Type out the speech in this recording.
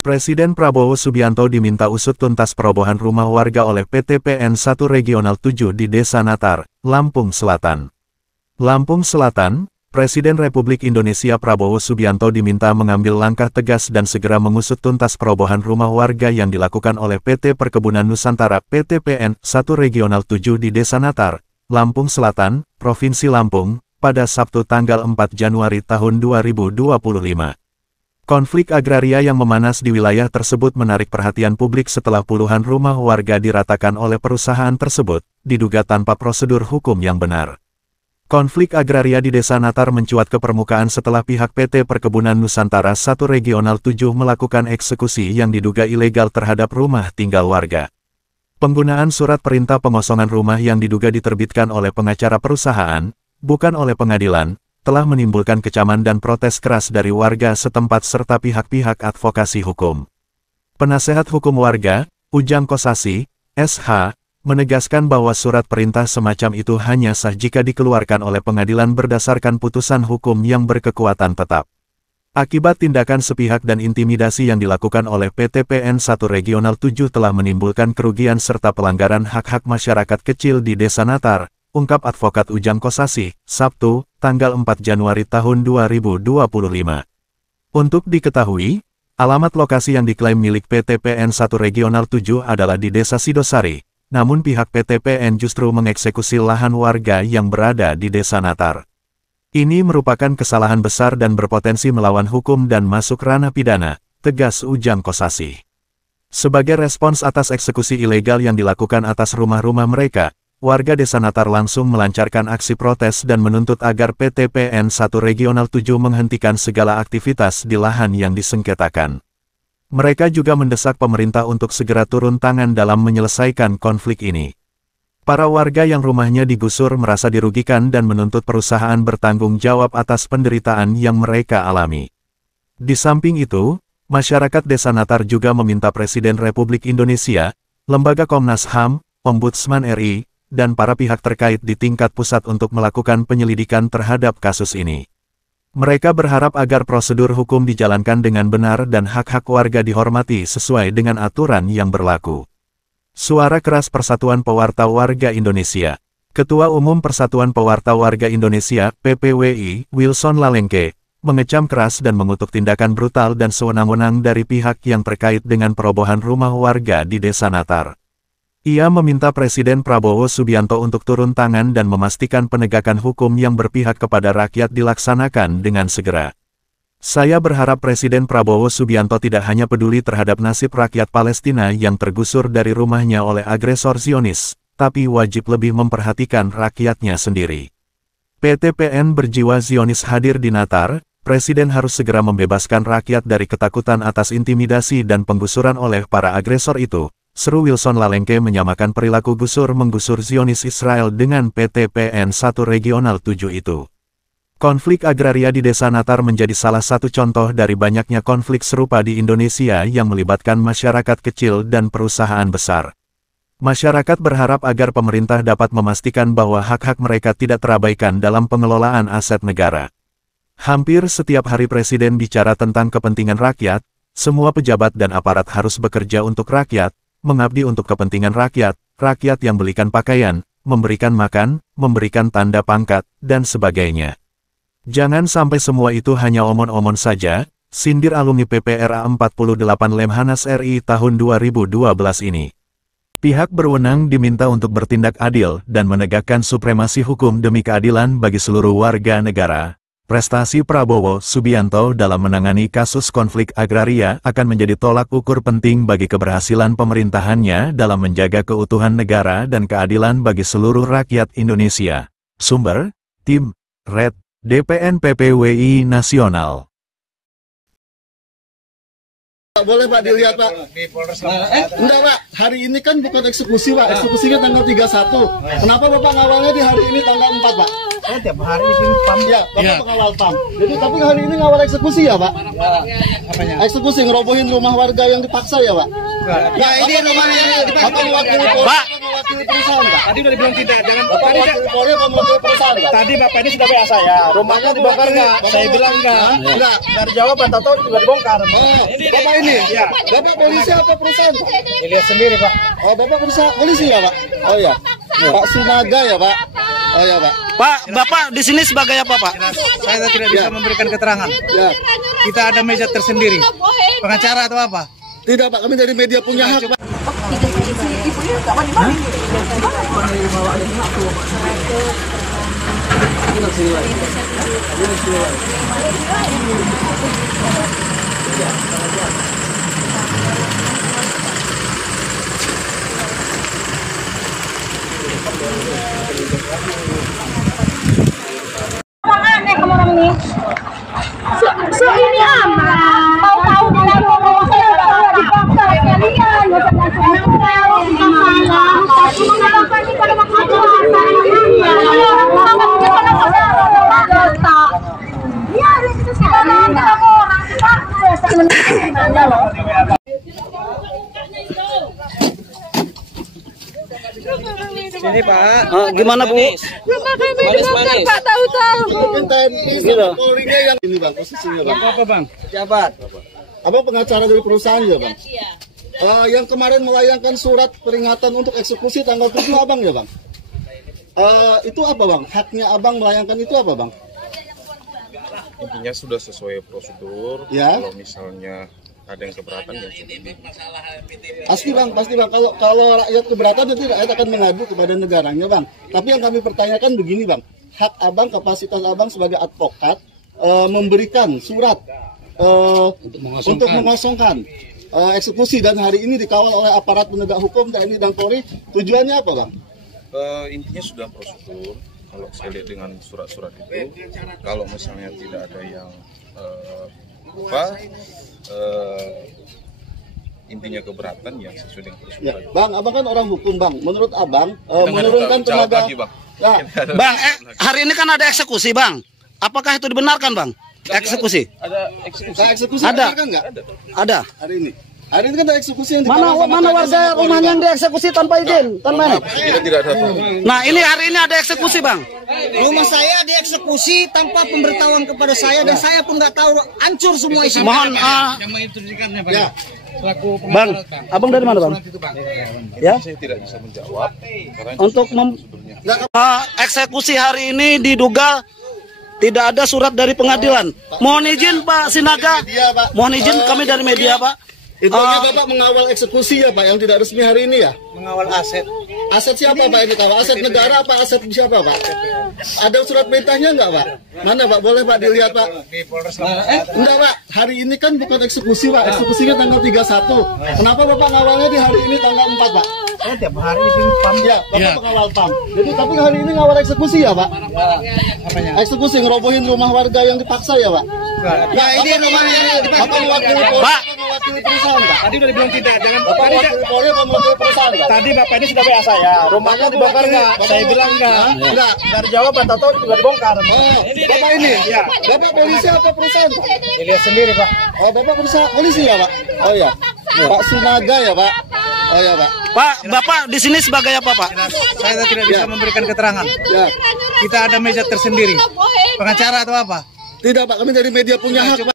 Presiden Prabowo Subianto diminta usut tuntas perobohan rumah warga oleh PT PN 1 Regional 7 di Desa Natar, Lampung Selatan. Lampung Selatan, Presiden Republik Indonesia Prabowo Subianto diminta mengambil langkah tegas dan segera mengusut tuntas perobohan rumah warga yang dilakukan oleh PT Perkebunan Nusantara PT PN 1 Regional 7 di Desa Natar, Lampung Selatan, Provinsi Lampung, pada Sabtu tanggal 4 Januari tahun 2025. Konflik agraria yang memanas di wilayah tersebut menarik perhatian publik setelah puluhan rumah warga diratakan oleh perusahaan tersebut, diduga tanpa prosedur hukum yang benar. Konflik agraria di Desa Natar mencuat ke permukaan setelah pihak PT Perkebunan Nusantara 1 Regional 7 melakukan eksekusi yang diduga ilegal terhadap rumah tinggal warga. Penggunaan surat perintah pengosongan rumah yang diduga diterbitkan oleh pengacara perusahaan, bukan oleh pengadilan, telah menimbulkan kecaman dan protes keras dari warga setempat serta pihak-pihak advokasi hukum. Penasehat hukum warga, Ujang Kosasi, SH, menegaskan bahwa surat perintah semacam itu hanya sah jika dikeluarkan oleh pengadilan berdasarkan putusan hukum yang berkekuatan tetap. Akibat tindakan sepihak dan intimidasi yang dilakukan oleh PT PN 1 Regional 7 telah menimbulkan kerugian serta pelanggaran hak-hak masyarakat kecil di Desa Natar, ungkap advokat Ujang Kosasi, Sabtu, tanggal 4 Januari tahun 2025. Untuk diketahui, alamat lokasi yang diklaim milik PT PN 1 Regional 7 adalah di Desa Sidosari, namun pihak PT PN justru mengeksekusi lahan warga yang berada di Desa Natar. Ini merupakan kesalahan besar dan berpotensi melawan hukum dan masuk ranah pidana, tegas Ujang Kosasi. Sebagai respons atas eksekusi ilegal yang dilakukan atas rumah-rumah mereka, warga Desa Natar langsung melancarkan aksi protes dan menuntut agar PT PN 1 Regional 7 menghentikan segala aktivitas di lahan yang disengketakan. Mereka juga mendesak pemerintah untuk segera turun tangan dalam menyelesaikan konflik ini. Para warga yang rumahnya digusur merasa dirugikan dan menuntut perusahaan bertanggung jawab atas penderitaan yang mereka alami. Di samping itu, masyarakat Desa Natar juga meminta Presiden Republik Indonesia, Lembaga Komnas HAM, Ombudsman RI, dan para pihak terkait di tingkat pusat untuk melakukan penyelidikan terhadap kasus ini. Mereka berharap agar prosedur hukum dijalankan dengan benar dan hak-hak warga dihormati sesuai dengan aturan yang berlaku. Suara keras Persatuan Pewarta Warga Indonesia. Ketua Umum Persatuan Pewarta Warga Indonesia, PPWI, Wilson Lalengke, mengecam keras dan mengutuk tindakan brutal dan sewenang-wenang dari pihak yang terkait dengan perobohan rumah warga di Desa Natar. Ia meminta Presiden Prabowo Subianto untuk turun tangan dan memastikan penegakan hukum yang berpihak kepada rakyat dilaksanakan dengan segera. Saya berharap Presiden Prabowo Subianto tidak hanya peduli terhadap nasib rakyat Palestina yang tergusur dari rumahnya oleh agresor Zionis, tapi wajib lebih memperhatikan rakyatnya sendiri. PT PN berjiwa Zionis hadir di Natar, Presiden harus segera membebaskan rakyat dari ketakutan atas intimidasi dan penggusuran oleh para agresor itu. Seru Wilson Lalengke menyamakan perilaku gusur-menggusur Zionis Israel dengan PT PN 1 Regional 7 itu. Konflik agraria di Desa Natar menjadi salah satu contoh dari banyaknya konflik serupa di Indonesia yang melibatkan masyarakat kecil dan perusahaan besar. Masyarakat berharap agar pemerintah dapat memastikan bahwa hak-hak mereka tidak terabaikan dalam pengelolaan aset negara. Hampir setiap hari Presiden bicara tentang kepentingan rakyat, semua pejabat dan aparat harus bekerja untuk rakyat, mengabdi untuk kepentingan rakyat, rakyat yang belikan pakaian, memberikan makan, memberikan tanda pangkat, dan sebagainya. Jangan sampai semua itu hanya omon-omon saja, sindir alumni PPRA 48 Lemhanas RI tahun 2012 ini. Pihak berwenang diminta untuk bertindak adil dan menegakkan supremasi hukum demi keadilan bagi seluruh warga negara. Prestasi Prabowo Subianto dalam menangani kasus konflik agraria akan menjadi tolak ukur penting bagi keberhasilan pemerintahannya dalam menjaga keutuhan negara dan keadilan bagi seluruh rakyat Indonesia. Sumber, Tim Red, DPN PPWI Nasional. Boleh Pak dilihat Pak. Enggak Pak, hari ini kan bukan eksekusi Pak, eksekusinya tanggal 31. Kenapa Bapak ngawalnya di hari ini tanggal 4 Pak? Saya tiap hari di sini PAM. Ya, Bapak pengawal PAM. Jadi tapi hari ini ngawal eksekusi ya Pak? Apanya? Eksekusi ngerobohin rumah warga yang dipaksa ya Pak? Ya ini rumahnya yang dipaksa. Bapak mewakili Polres, Bapak mewakili mewakili perusahaan, Pak? Tadi udah dibilang tidak, jangan. Bapak mewakili Polri apa mewakili perusahaan, Pak? Tadi Bapak ini sudah WA saya, rumahnya dibongkar nggak? Saya bilang nggak. Enggak. Dari jawaban tahu juga dibongkar. Oh, Bapak ini? Ya. Bapak polisi apa perusahaan, Pak? Lihat sendiri Pak. Oh, Bapak perusahaan polisi ya, Pak? Oh ya. Pak Sinaga ya, Pak? Oh ya, Pak. Pak, Bapak di sini sebagai apa, Pak? Saya tidak bisa memberikan keterangan. Ya. Kita ada meja tersendiri. Pengacara atau apa? Tidak, Pak. Kami dari media punya hak, Pak. Aneh kamu orang nih. So ini aman. Tahu-tahu dengan ngomong saya udah dipaksa kalian macam-macam tahu masalah. Cuma apa sih kalau waktu itu masalahnya? Sama kita kalau masalah. Ya, itu sih ada orang kita biasa loh. Sini Pak. Gimana, Bu? Manis-manis. Pak tahu-tahu. Ini loh. Polrinya yang ini, Bang, posisinya, Bang. Apa Bang? Jabat. Abang pengacara dari perusahaan ya, Bang? Yang kemarin melayangkan surat peringatan untuk eksekusi tanggal 7 Abang ya, Bang? Itu apa, Bang? Haknya Abang melayangkan itu apa, Bang? Intinya sudah sesuai prosedur. Ya. Kalau misalnya ada yang keberatan ya sudah. Pasti Bang. Kalau rakyat keberatan nanti rakyat akan mengadu kepada negaranya, Bang. Tapi yang kami pertanyakan begini, Bang. Hak Abang, kapasitas Abang sebagai advokat memberikan surat untuk mengosongkan eksekusi dan hari ini dikawal oleh aparat penegak hukum TNI dan Polri. Tujuannya apa, Bang? Intinya sudah prosedur. Kalau saya lihat dengan surat-surat itu, kalau misalnya tidak ada yang intinya keberatan ya sesuai dengan prosedur. Ya, Bang, Abang kan orang hukum, Bang. Menurut Abang menurunkan tenaga. Ya, Bang, hari ini kan ada eksekusi, Bang. Apakah itu dibenarkan, Bang? Eksekusi? Ada eksekusi. eksekusi Ada. kan nggak? Ada. Hari ini. Hari ini kan ada eksekusi yang Mana dikawal sama mana TNI warga sama Polri, rumahnya Bang. yang dieksekusi tanpa izin, tanpa ini? Kita tidak ada. Nah, ini hari ini ada eksekusi, Bang. Rumah saya dieksekusi tanpa pemberitahuan kepada saya dan saya pun nggak tahu, hancur semua isinya. Mohon Yang menginstruksikannya Pak. Ya. Selaku Bang, Abang dari mana, Bang? itu Bang. Ya. Saya tidak bisa menjawab karena Untuk eksekusi hari ini diduga tidak ada surat dari pengadilan. Mohon izin Pak Sinaga. Media, Pak. Mohon izin kami dari media, Pak. Intinya Bapak mengawal eksekusi ya, Pak, yang tidak resmi hari ini ya? Mengawal aset. Aset siapa, Pak, ini kawal? Aset negara apa aset siapa, Pak? Ada surat perintahnya enggak, Pak? Mana, Pak? Boleh, Pak, dilihat, Pak? Di Polres Lampung. Enggak, Pak. Hari ini kan bukan eksekusi, Pak. Eksekusinya tanggal 31. Kenapa Bapak ngawalnya di hari ini tanggal 4, Pak? Saya tiap hari di sini PAM. Ya, Bapak pengawal PAM. Jadi, tapi hari ini ngawal eksekusi ya, Pak? Apanya? Eksekusi, ngerobohin rumah warga yang dipaksa ya, Pak? Ya ini rumahnya Bapak mewakili Polri, Pak. Bapak mewakili perusahaan, Pak? Tadi udah dibilang tidak, jangan. Bapak mewakili Polri apa mewakili perusahaan, Pak? Tadi Bapak ini sudah WA saya, rumahnya dibongkar nggak? Saya bilang nggak. Enggak. Dari jawaban tahu juga dibongkar. Oh, Bapak ini? Ya. Bapak polisi apa perusahaan, Pak? Lihat sendiri Pak. Oh, Bapak perusahaan polisi ya, Pak? Oh ya. Pak Sinaga ya, Pak? Oh ya, Pak. Pak, Bapak di sini sebagai apa, Pak? Saya tidak bisa memberikan keterangan. Ya. Kita ada meja tersendiri. Pengacara atau apa? Tidak, Pak. Kami dari media punya hak, Pak.